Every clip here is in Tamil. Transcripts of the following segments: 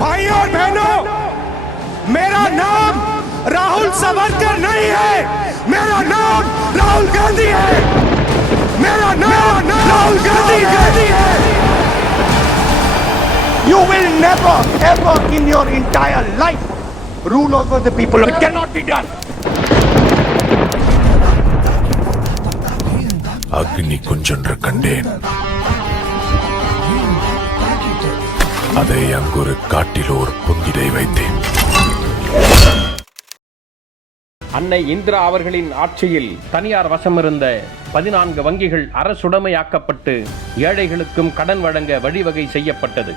भाइयों और बहनों, मेरा नाम राहुल सावरकर नहीं है, मेरा नाम राहुल गांधी है, मेरा नाम राहुल गांधी है। You will never ever in your entire life rule over the people. It cannot be done. அக்னி கொஞ்சொன்று கண்டேன். அதை அங்கொரு காட்டில் ஒரு புந்திடை வைத்தேன். அன்னை இந்திரா அவர்களின் ஆட்சியில் தனியார் வசமிருந்த 14 வங்கிகள் அரசுடைமையாக்கப்பட்டு ஏழைகளுக்கும் கடன் வழங்க வழிவகை செய்யப்பட்டது.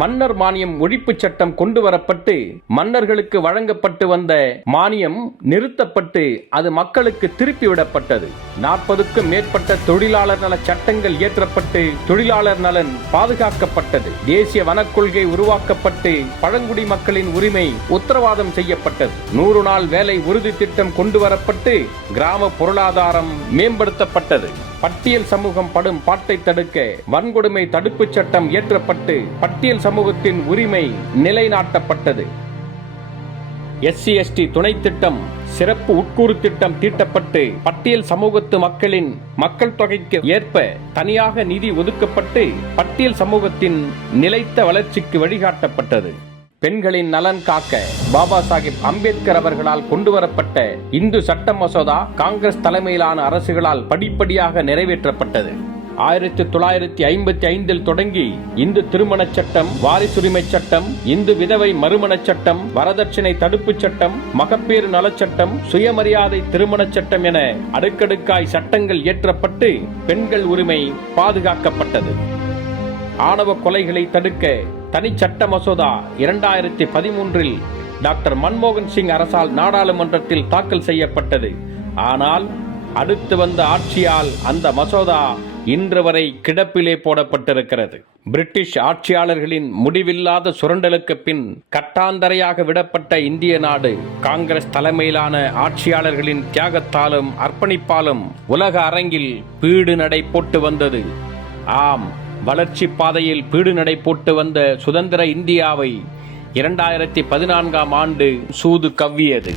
மன்னர் மானியம் ஒழிப்புச் சட்டம் கொண்டு வரப்பட்டு மன்னர்களுக்கு வழங்கப்பட்டு வந்த மானியம் நிறுத்தப்பட்டு அது மக்களுக்கு திருப்பிவிடப்பட்டது. 40க்கும் மேற்பட்ட தொழிலாளர் நல சட்டங்கள் இயற்றப்பட்டு தொழிலாளர் நலன் பாதுகாக்கப்பட்டது. தேசிய வனக்கொள்கை உருவாக்கப்பட்டு பழங்குடி மக்களின் உரிமை உத்தரவாதம் செய்யப்பட்டது. 100 நாள் வேலை உறுதி திட்டம் கொண்டு வரப்பட்டு கிராம பொருளாதாரம் மேம்படுத்தப்பட்டது. பட்டியல் சமூகம் படும் பாட்டை தடுக்க வன்கொடுமை தடுப்புச் சட்டம் இயற்றப்பட்டு பட்டியல் சமூகத்தின் உரிமை நிலைநாட்டப்பட்டது. SC/ST துணை திட்டம் சிறப்பு உட்கூறு திட்டம் தீட்டப்பட்டு பட்டியல் சமூகத்து மக்களின் மக்கள் தொகைக்கு ஏற்ப தனியாக நிதி ஒதுக்கப்பட்டு பட்டியல் சமூகத்தின் நிலைத்த வளர்ச்சிக்கு வழிகாட்டப்பட்டது. பெண்களின் நலன் காக்க பாபா சாஹிப் அம்பேத்கர் அவர்களால் கொண்டுவரப்பட்ட இந்து சட்ட மசோதா காங்கிரஸ் தலைமையிலான அரசுகளால் படிப்படியாக நிறைவேற்றப்பட்டது. 1955 தொடங்கி இந்து திருமணச் சட்டம், வாரிசுரிமை சட்டம், இந்து விதவை மறுமணச் சட்டம், வரதட்சணை தடுப்புச் சட்டம், மகப்பேறு நலச்சட்டம், சுயமரியாதை திருமணச் சட்டம் என அடுக்கடுக்காய் சட்டங்கள் இயற்றப்பட்டு பெண்கள் உரிமை பாதுகாக்கப்பட்டது. ஆணவ கொலைகளை தடுக்க தனி சட்ட மசோதா 2013 டாக்டர் மன்மோகன் சிங் அரசால் நாடாளுமன்றத்தில் தாக்கல் செய்யப்பட்டது. ஆனால் அடுத்து வந்த ஆட்சியால் அந்த மசோதா இன்று வரை கிடப்பிலே போடப்பட்டிருக்கிறது. பிரிட்டிஷ் ஆட்சியாளர்களின் முடிவில்லாத சுரண்டலுக்கு பின் கட்டாந்தரையாக விடப்பட்ட இந்திய நாடு காங்கிரஸ் தலைமையிலான ஆட்சியாளர்களின் தியாகத்தாலும் அர்ப்பணிப்பாலும் உலக அரங்கில் பீடு நடை போட்டு வந்தது. ஆம், வளர்ச்சி பாதையில் பீடு நடை போட்டு வந்த சுதந்திர இந்தியாவை 2014 சூது கவ்வியது.